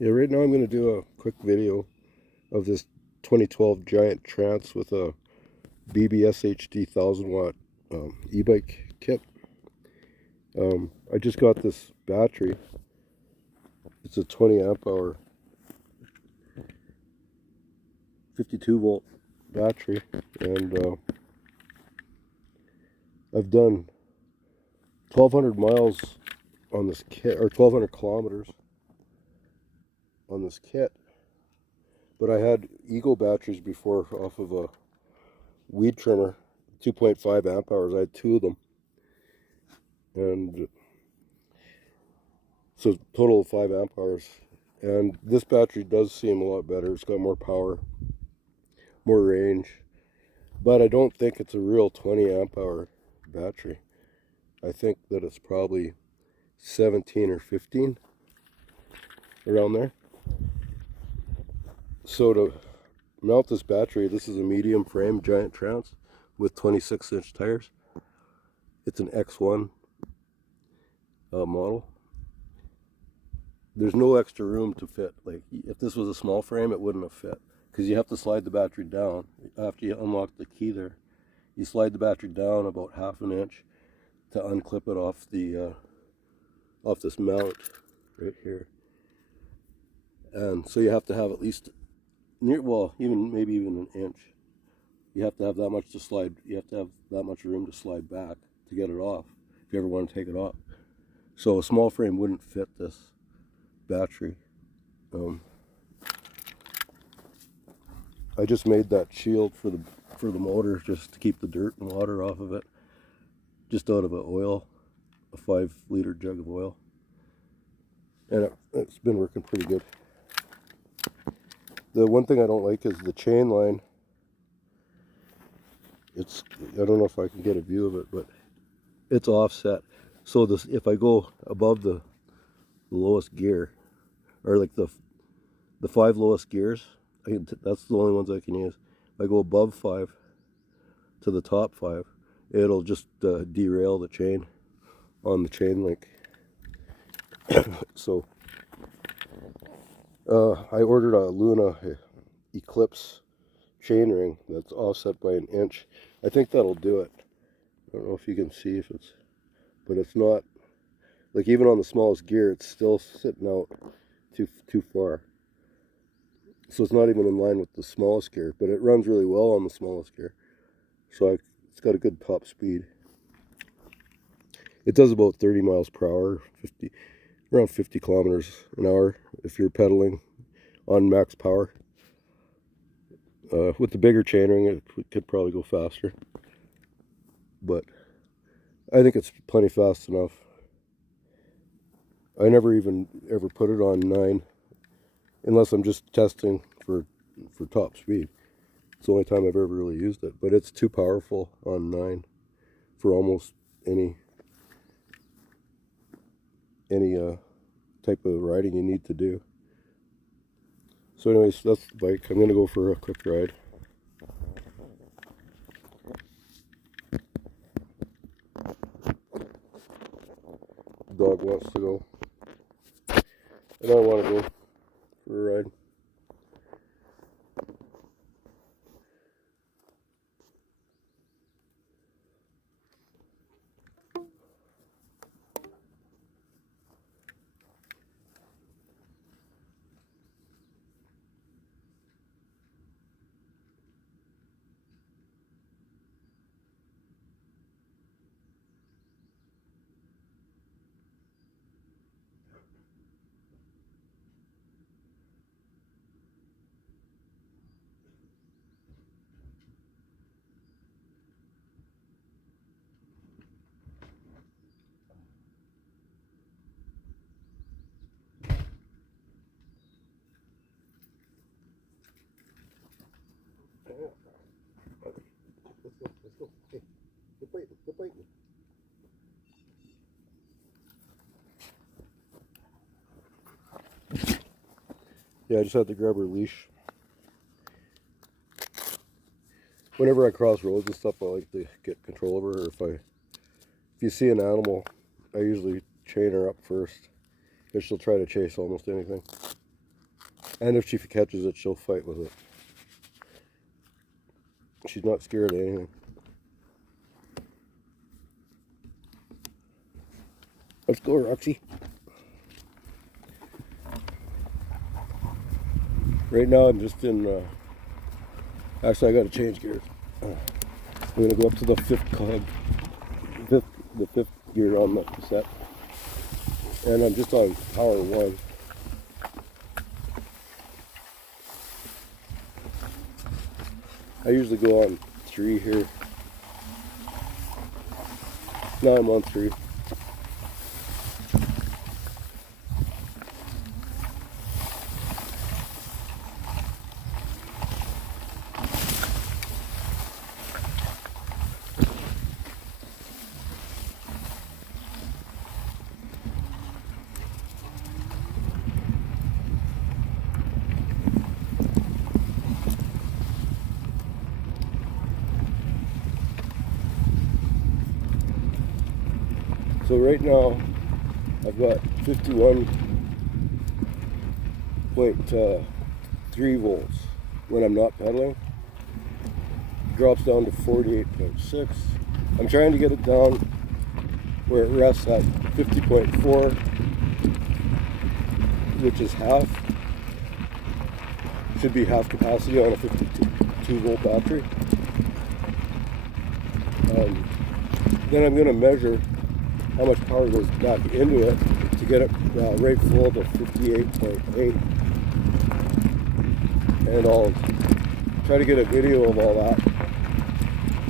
Yeah, right now I'm going to do a quick video of this 2012 giant Trance with a BBSHD 1000w e-bike kit. I just got this battery. It's a 20 amp hour 52 volt battery, and I've done 1200 miles on this kit, or 1200 kilometers on this kit. But I had Eagle batteries before off of a weed trimmer, 2.5 amp hours. I had two of them, and so total of 5 amp hours. And this battery does seem a lot better. It's got more power, more range, but I don't think it's a real 20 amp hour battery. I think that it's probably 17 or 15, around there. So to mount this battery, this is a medium frame giant Trance with 26-inch tires. It's an X1 model. There's no extra room to fit. Like, if this was a small frame, it wouldn't have fit, because you have to slide the battery down. After you unlock the key there, you slide the battery down about half an inch to unclip it off the off this mount right here. And so you have to have at least maybe even an inch. You have to have that much to slide. You have to have that much room to slide back to get it off if you ever want to take it off. So a small frame wouldn't fit this battery. I just made that shield for the motor, just to keep the dirt and water off of it, just out of a 5-liter jug of oil, and it's been working pretty good. The one thing I don't like is the chain line. I don't know if I can get a view of it, but it's offset. So this, if I go above the lowest gear, or like the 5 lowest gears, that's the only ones I can use. If I go above 5 to the top 5, it'll just derail the chain on the chain link. So I ordered a Luna Eclipse chain ring that's offset by an inch. I think that'll do it. I don't know if you can see but it's not, like, even on the smallest gear, it's still sitting out too far. So it's not even in line with the smallest gear, but it runs really well on the smallest gear. So it's got a good top speed. It does about 30 miles per hour, around 50 kilometers an hour if you're pedaling on max power. With the bigger chainring, it could probably go faster, but I think it's plenty fast enough. I never even ever put it on 9 unless I'm just testing for top speed. It's the only time I've ever really used it, but it's too powerful on 9 for almost any type of riding you need to do. So anyways, that's the bike. I'm going to go for a quick ride. The dog wants to go, and I want to go for a ride. Let's go. Hey, quit biting. Yeah, I just had to grab her leash. Whenever I cross roads and stuff, I like to get control of her. Or if you see an animal, I usually chain her up first, because she'll try to chase almost anything. And if she catches it, she'll fight with it. She's not scared of anything. Let's go, Roxy. Right now I'm just in, actually I gotta change gears. I'm gonna go up to the fifth cog, the fifth gear on the cassette. And I'm just on power 1. I usually go on 3 here. Now I'm on 3. So right now, I've got 51.3 volts when I'm not pedaling. Drops down to 48.6. I'm trying to get it down where it rests at 50.4, which is half. Should be half capacity on a 52 volt battery. Then I'm going to measure how much power goes back into it to get it right full to 58.8, and I'll try to get a video of all that,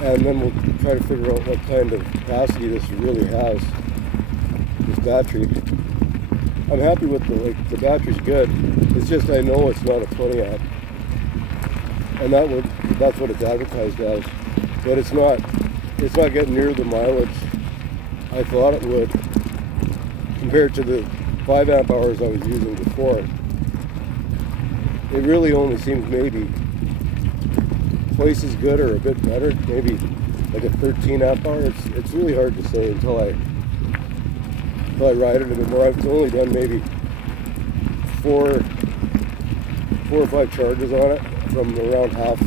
and then we'll try to figure out what kind of capacity this really has, this battery. I'm happy with the battery's good. It's just I know it's not a 20 amp, and that's what it's advertised as, but it's not getting near the mileage I thought it would compared to the 5 amp hours I was using before. It really only seems maybe twice as good or a bit better, maybe like a 13 amp hour. It's really hard to say until I ride it a bit more. I've only done maybe four or 5 charges on it from around half.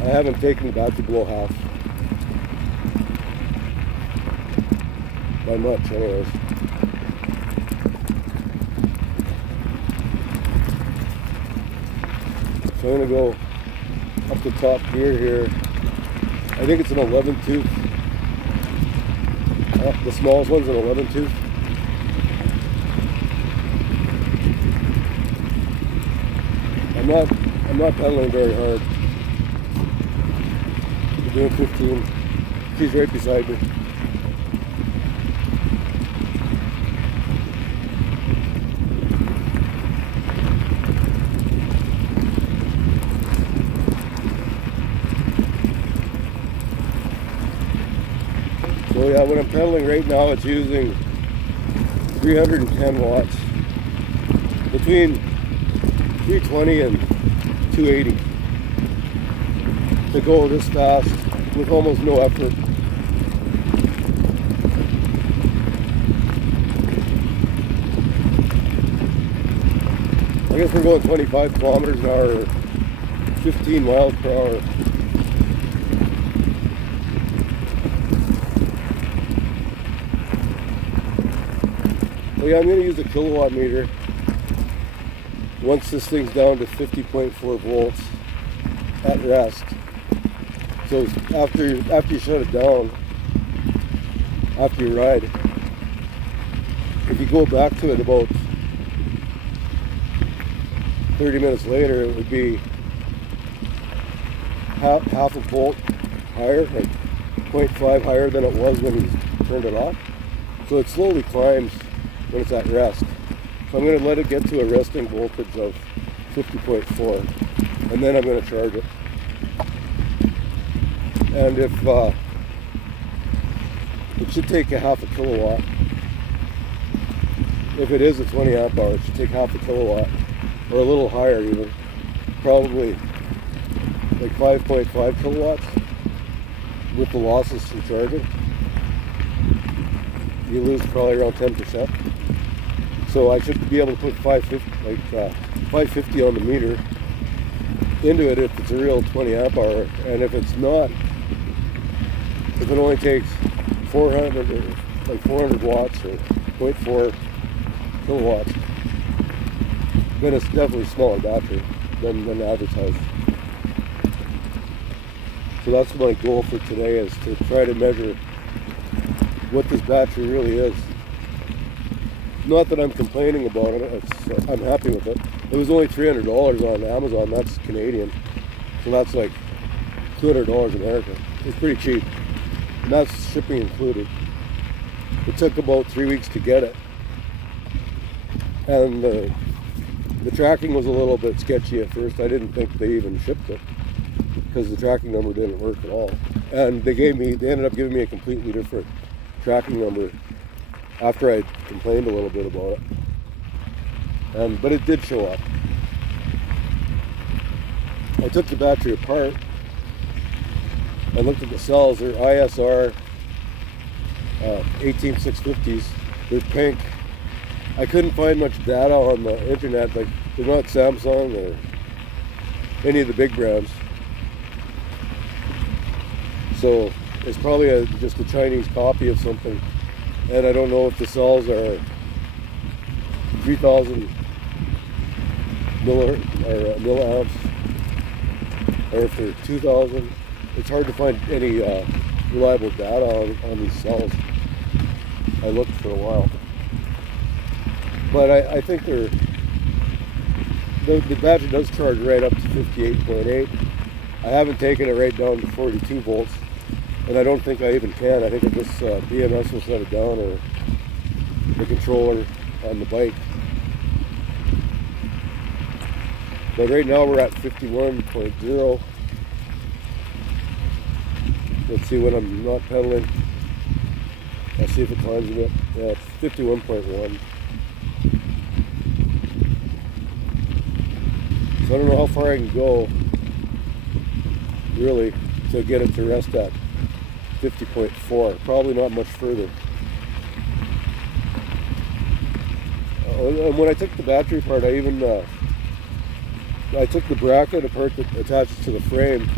I haven't taken the battery below half. By much, anyways. So I'm going to go up the top gear here. I think it's an 11 tooth. The smallest one's an 11 tooth. I'm not pedaling very hard. I'm doing 15. She's right beside me. So yeah, when I'm pedaling right now, it's using 310 watts, between 320 and 280 to go this fast with almost no effort. I guess we're going 25 kilometers an hour, or 15 miles per hour. Yeah, I'm going to use a kilowatt meter once this thing's down to 50.4 volts at rest. So after you shut it down, after you ride, if you go back to it about 30 minutes later, it would be half a volt higher, like 0.5 higher than it was when you turned it off. So it slowly climbs when it's at rest. So I'm going to let it get to a resting voltage of 50.4, and then I'm going to charge it. And if it should take a half a kilowatt. If it is a 20 amp hour, it should take half a kilowatt, or a little higher even, probably like 5.5 kilowatts with the losses from charging. You lose probably around 10%. So I should be able to put 550 on the meter into it if it's a real 20 amp hour, and if it's not, if it only takes 400 or like 400 watts or 0.4 kilowatts, then it's definitely a smaller battery than advertised. So that's my goal for today, is to try to measure what this battery really is. Not that I'm complaining about it, I'm happy with it. It was only $300 on Amazon, that's Canadian. So that's like $200 American. It's pretty cheap. And that's shipping included. It took about 3 weeks to get it. And the tracking was a little bit sketchy at first. I didn't think they even shipped it, because the tracking number didn't work at all. And they ended up giving me a completely different tracking number after I complained a little bit about it. But it did show up. I took the battery apart. I looked at the cells. They're ISR 18650s. They're pink. I couldn't find much data on the internet. Like, they're not Samsung or any of the big brands. So it's probably just a Chinese copy of something. And I don't know if the cells are 3,000 milliamps or if they're 2,000. It's hard to find any reliable data on these cells. I looked for a while. But I think the battery does charge right up to 58.8. I haven't taken it right down to 42 volts. And I don't think I even can. I think if this BMS will set it down, or the controller on the bike. But right now we're at 51.0. Let's see when I'm not pedaling. I'll see if it climbs a bit. Yeah, it's 51.1. So I don't know how far I can go, really, to get it to rest at 50.4, probably not much further. And when I took the battery apart, I took the bracket apart that attaches to the frame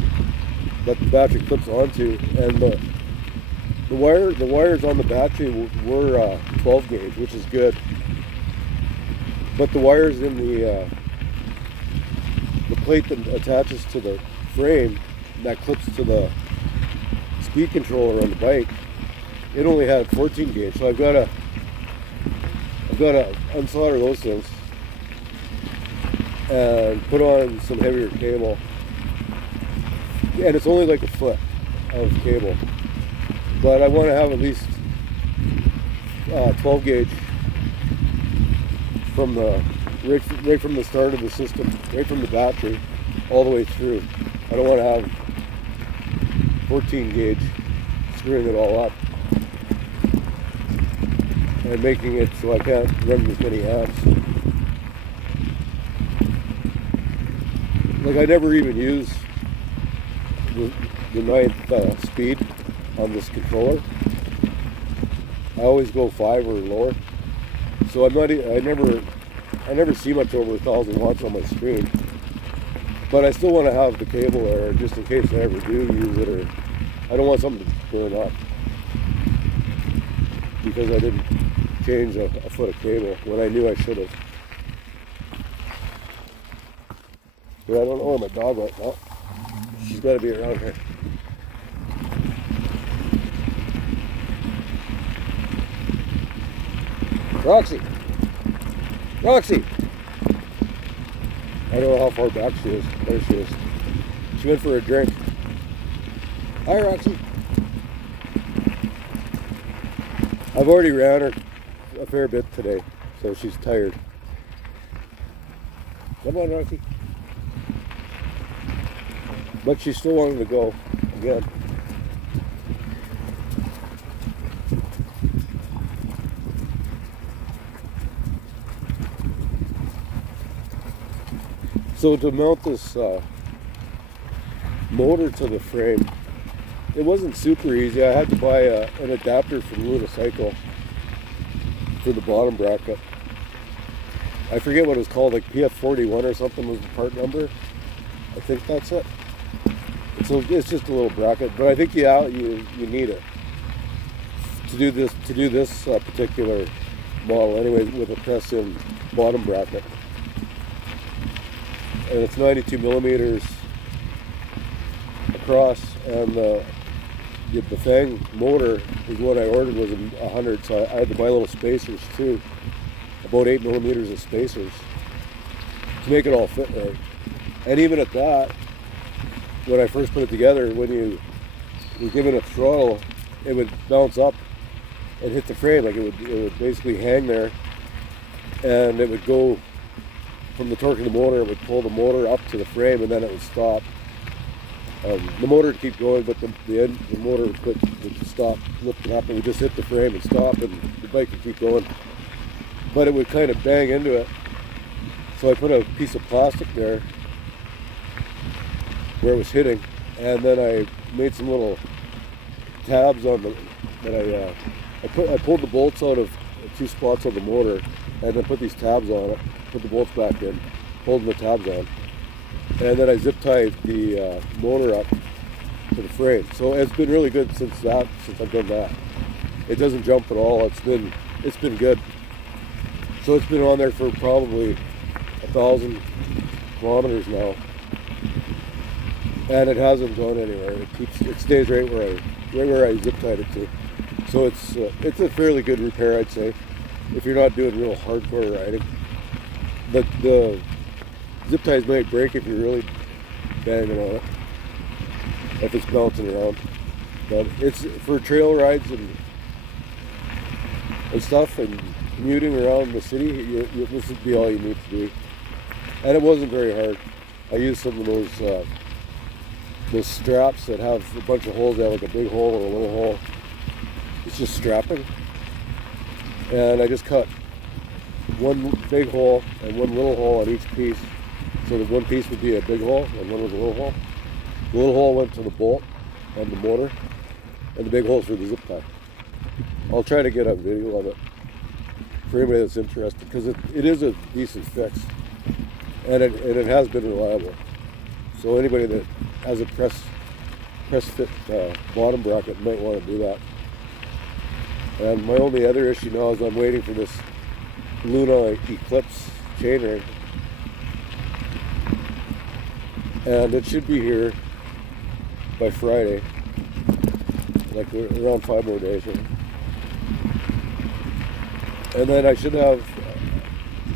that the battery clips onto, and the wires on the battery were 12 gauge, which is good. But the wires in the plate that attaches to the frame that clips to the speed controller on the bike, it only had 14 gauge, so I've got to unsolder those things and put on some heavier cable. And it's only like a foot of cable, but I want to have at least 12 gauge from the right from the start of the system, right from the battery all the way through. I don't want to have 14 gauge screwing it all up and making it so I can't run as many amps. Like, I never even use the 9th speed on this controller. I always go 5 or lower. So I never see much over 1,000 watts on my screen. But I still want to have the cable there just in case I ever do use it, or I don't want something to burn up because I didn't change a foot of cable when I knew I should have. But I don't know where my dog went now. She's got to be around here. Roxy! Roxy! I don't know how far back she is. There she is. She went for a drink. Hi, Roxy. I've already ran her a fair bit today, so she's tired. Come on, Roxy. But she's still wanting to go again. So to mount this motor to the frame, it wasn't super easy. I had to buy an adapter from Luna Cycle for the bottom bracket. I forget what it was called, like PF41 or something was the part number. I think that's it. It's just a little bracket, but I think you need it to do this particular model anyway, with a press-in bottom bracket. And it's 92 millimeters across, and the Bafang motor is what I ordered was 100, so I had to buy little spacers too, about 8 millimeters of spacers to make it all fit right. And even at that, when I first put it together, when you were giving it throttle, it would bounce up and hit the frame. Like it would basically hang there, and it would go from the torque of the motor. It would pull the motor up to the frame, and then it would stop. The motor would keep going, but the motor would stop, lifting up, and would just hit the frame and stop, and the bike would keep going. But it would kind of bang into it. So I put a piece of plastic there where it was hitting, and then I made some little tabs on I pulled the bolts out of 2 spots on the motor, and then put these tabs on it, put the bolts back in, holding the tabs on, and then I zip tied the motor up to the frame. So it's been really good since I've done that. It doesn't jump at all. It's been good. So it's been on there for probably 1,000 kilometers now, and it hasn't gone anywhere. It stays right where I zip tied it to. So it's a fairly good repair, I'd say, if you're not doing real hardcore riding. But the zip ties might break if you're really banging on it, if it's bouncing around. But it's for trail rides and stuff, and commuting around the city. This would be all you need to do. And it wasn't very hard. I used some of those straps that have a bunch of holes. They have like a big hole and a little hole. It's just strapping, and I just cut one big hole and one little hole on each piece, so that one piece would be a big hole and one was a little hole. The little hole went to the bolt on the motor, and the big hole's for the zip tie. I'll try to get a video of it for anybody that's interested, because it is a decent fix, and it has been reliable. So anybody that has a press fit bottom bracket might want to do that. And my only other issue now is I'm waiting for this Luna Eclipse chainring, and it should be here by Friday, like around 5 more days. And then I should have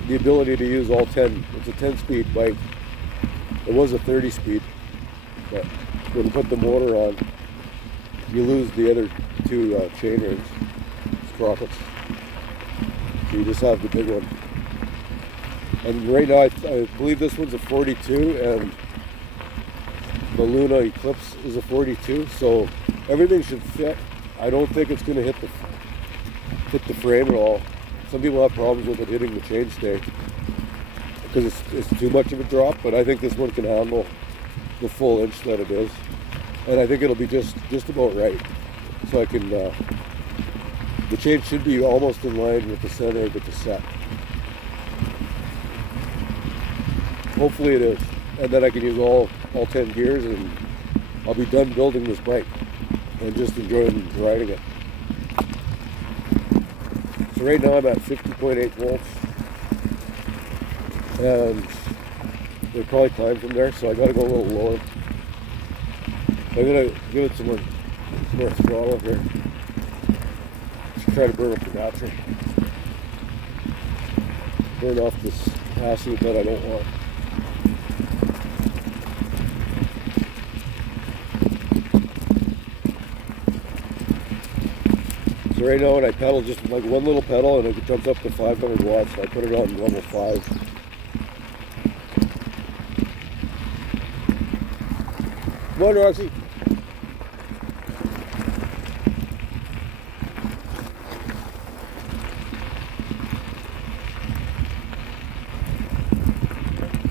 the ability to use all 10. It's a 10-speed bike. It was a 30-speed, but when you put the motor on, you lose the other 2 chainrings. Sprockets. So you just have the big one. And right now I believe this one's a 42, and the Luna Eclipse is a 42, so everything should fit. I don't think it's going to hit the frame at all. Some people have problems with it hitting the chainstay because it's too much of a drop, but I think this one can handle the full inch that it is, and I think it'll be just about right. So I can the chain should be almost in line with the center of the cassette. Hopefully it is, and then I can use all 10 gears, and I'll be done building this bike and just enjoying riding it. So right now I'm at 50.8 volts, and it'll probably climb from there, so I gotta go a little lower. I'm gonna give it some more throttle here. Just try to burn up the battery. Burn off this acid that I don't want. So right now when I pedal, just like one little pedal, and it jumps up to 500 watts. So I put it on level 5. Come on, Roxy.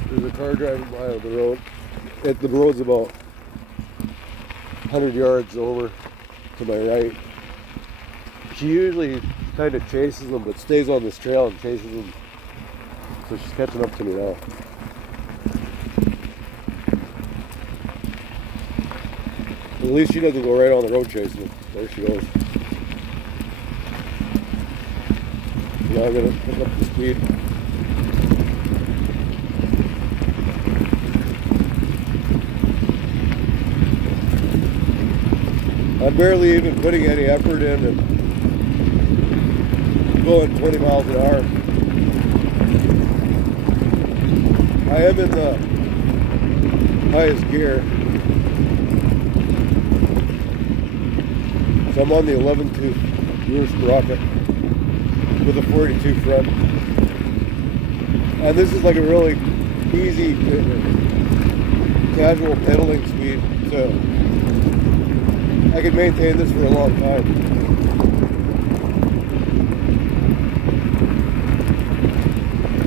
There's a car driving by on the road. The road's about 100 yards over to my right. She usually kind of chases them, but stays on this trail and chases them So she's catching up to me now. At least she doesn't go right on the road chasing me. There she goes. Now I'm going to pick up the speed. I'm barely even putting any effort in and going 20 miles an hour. I am in the highest gear. So I'm on the 11-tooth rear sprocket with a 42 front. And this is like a really easy, casual pedaling speed. So I can maintain this for a long time.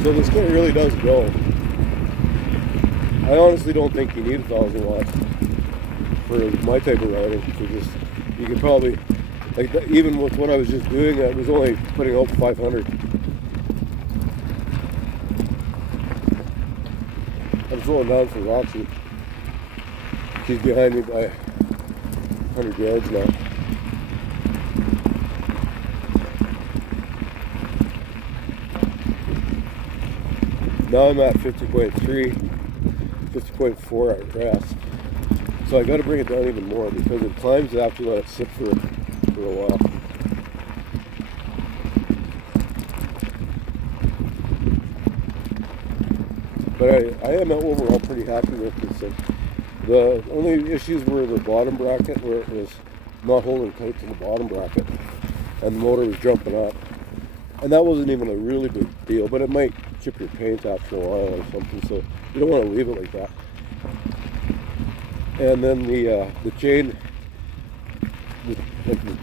So this kit really does go. I honestly don't think you need 1,000 watts for my type of riding. You could probably, like even with what I was just doing, I was only putting out 500. I'm slowing down for Roxxi. She's behind me by 100 yards now. Now I'm at 50.3, 50.4 at rest. So I got to bring it down even more because it climbs after you let it sit for a while. But I am overall pretty happy with this thing. The only issues were the bottom bracket, where it was not holding tight to the bottom bracket and the motor was jumping up. And that wasn't even a really big deal, but it might chip your paint after a while or something, so you don't want to leave it like that. And then the chain,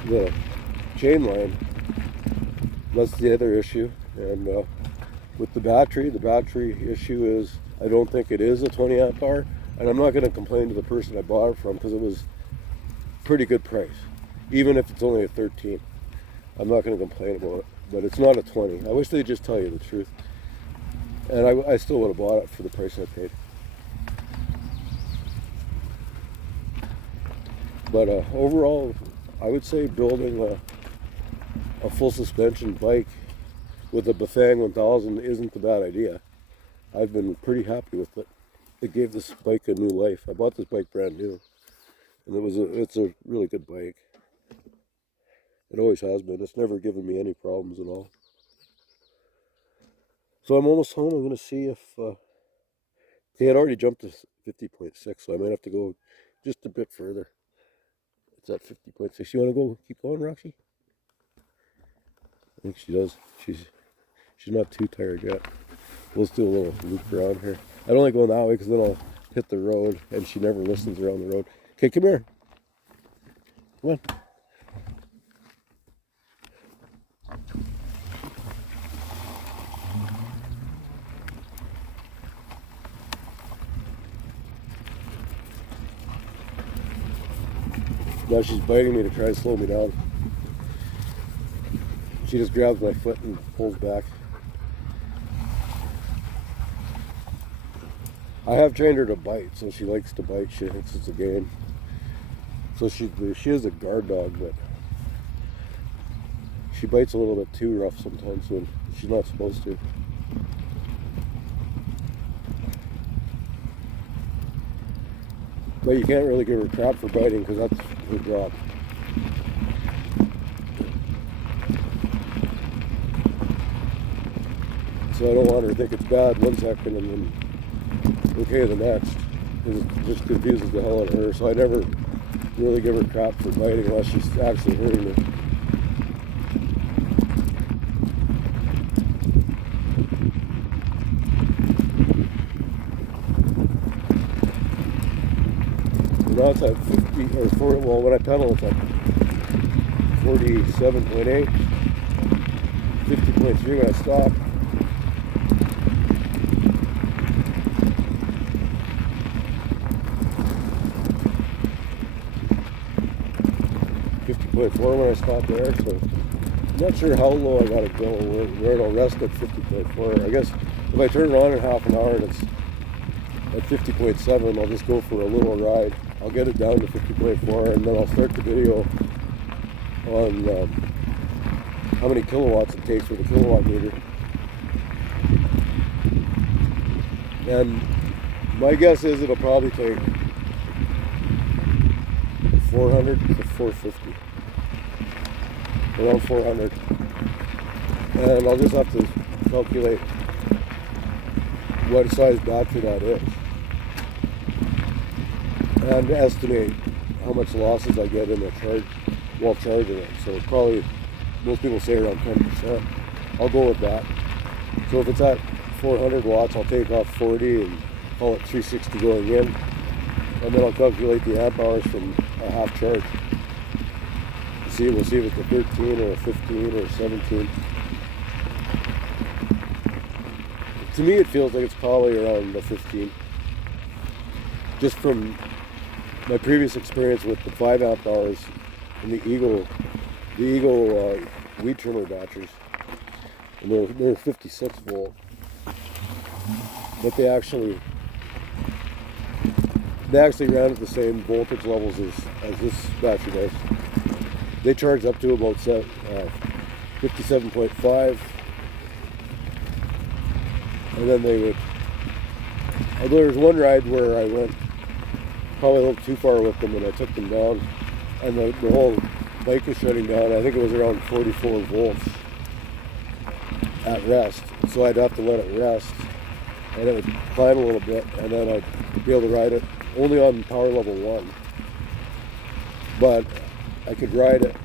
the chain line, that's the other issue. And with the battery issue is I don't think it is a 20 amp hour. And I'm not going to complain to the person I bought it from because it was a pretty good price. Even if it's only a 13. I'm not going to complain about it. But it's not a 20. I wish they'd just tell you the truth. And I still would have bought it for the price I paid. But overall, I would say building a full suspension bike with a Bafang 1000 isn't a bad idea. I've been pretty happy with it. It gave this bike a new life. I bought this bike brand new, and it's a really good bike. It always has been. It's never given me any problems at all. So I'm almost home. I'm going to see if they had already jumped to 50.6, so I might have to go just a bit further. It's at 50.6. You want to go keep going, Roxy? I think she does. She's not too tired yet. We'll just do a little loop around here. I don't like going that way because then I'll hit the road, and she never listens around the road. Okay, come here. Come on. Now she's biting me to try and slow me down. She just grabs my foot and pulls back. I have trained her to bite, so she likes to bite. She thinks it's a game. So she is a guard dog, but she bites a little bit too rough sometimes when she's not supposed to. But you can't really give her crap for biting because that's her job. So I don't want her to think it's bad 1 second and then okay the next. It just confuses the hell out of her. So I never really give her crap for biting unless she's actually hurting me. Now it's at 50 or 40. Well, when I pedal, it's at 47.8, 50.3 when I stop. .4 when I stop there, so not sure how low I gotta go, where it'll rest at 50.4. I guess if I turn it on in half an hour and it's at 50.7, I'll just go for a little ride. I'll get it down to 50.4 and then I'll start the video on how many kilowatts it takes with a kilowatt meter. And my guess is it'll probably take 400 to 450. Around 400. And I'll just have to calculate what size battery that is. And estimate how much losses I get in the charge while charging it. So probably, most people say around 10%. I'll go with that. So if it's at 400 watts, I'll take off 40 and call it 360 going in. And then I'll calculate the amp hours from a half charge. We'll see if it's a 13 or a 15 or a 17. To me, it feels like it's probably around the 15. Just from my previous experience with the 5 amp hours and the Eagle weed trimmer batteries. And they're 56 volt. But they actually ran at the same voltage levels as this battery does. They charge up to about 57.5, and then they would. Although there was one ride where I went probably a little too far with them, and I took them down, and the whole bike was shutting down. I think it was around 44 volts at rest, so I'd have to let it rest, and it would climb a little bit, and then I'd be able to ride it only on power level 1. But I could ride it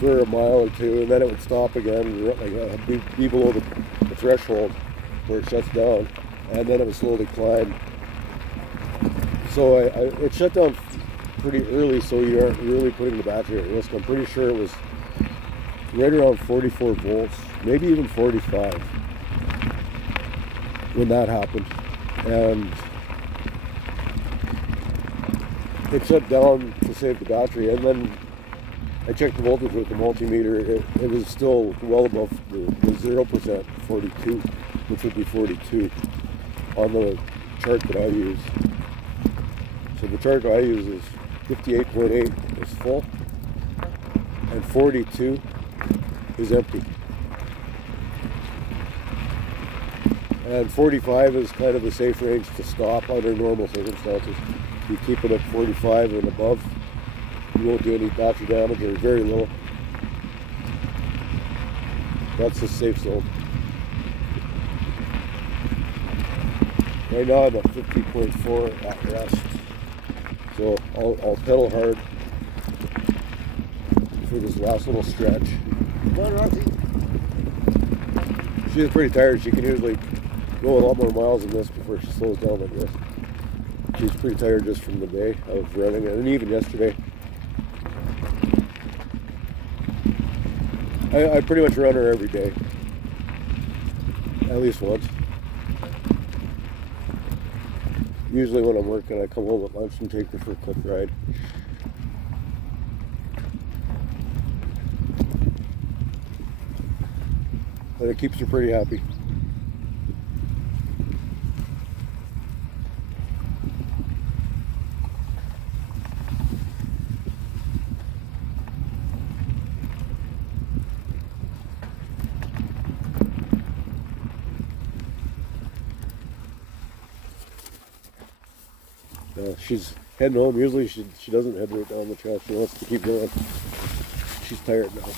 for a mile or two, and then it would stop again, like be below the threshold where it shuts down, and then it would slowly climb. So it shut down pretty early, so you aren't really putting the battery at risk. I'm pretty sure it was right around 44 volts, maybe even 45 when that happened. And it shut down to save the battery, and then I checked the voltage with the multimeter. It was still well above the 0% 42, which would be 42 on the chart that I use. So the chart I use is 58.8 is full, and 42 is empty. And 45 is kind of the safe range to stop under normal circumstances. You keep it at 45 and above, you won't do any battery damage, or very little. That's the safe zone. Right now I'm at 50.4 at rest. So I'll pedal hard for this last little stretch. Come on, Roxy. She's pretty tired. She can usually go a lot more miles than this before she slows down like this. She's pretty tired just from the day of running, and even yesterday. I pretty much run her every day, at least once. Usually when I'm working, I come home at lunch and take her for a quick ride. And it keeps her pretty happy. She's heading home. Usually she doesn't head right down the trail. She wants to keep going. She's tired now.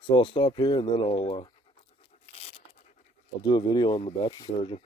So I'll stop here and then I'll do a video on the battery charging.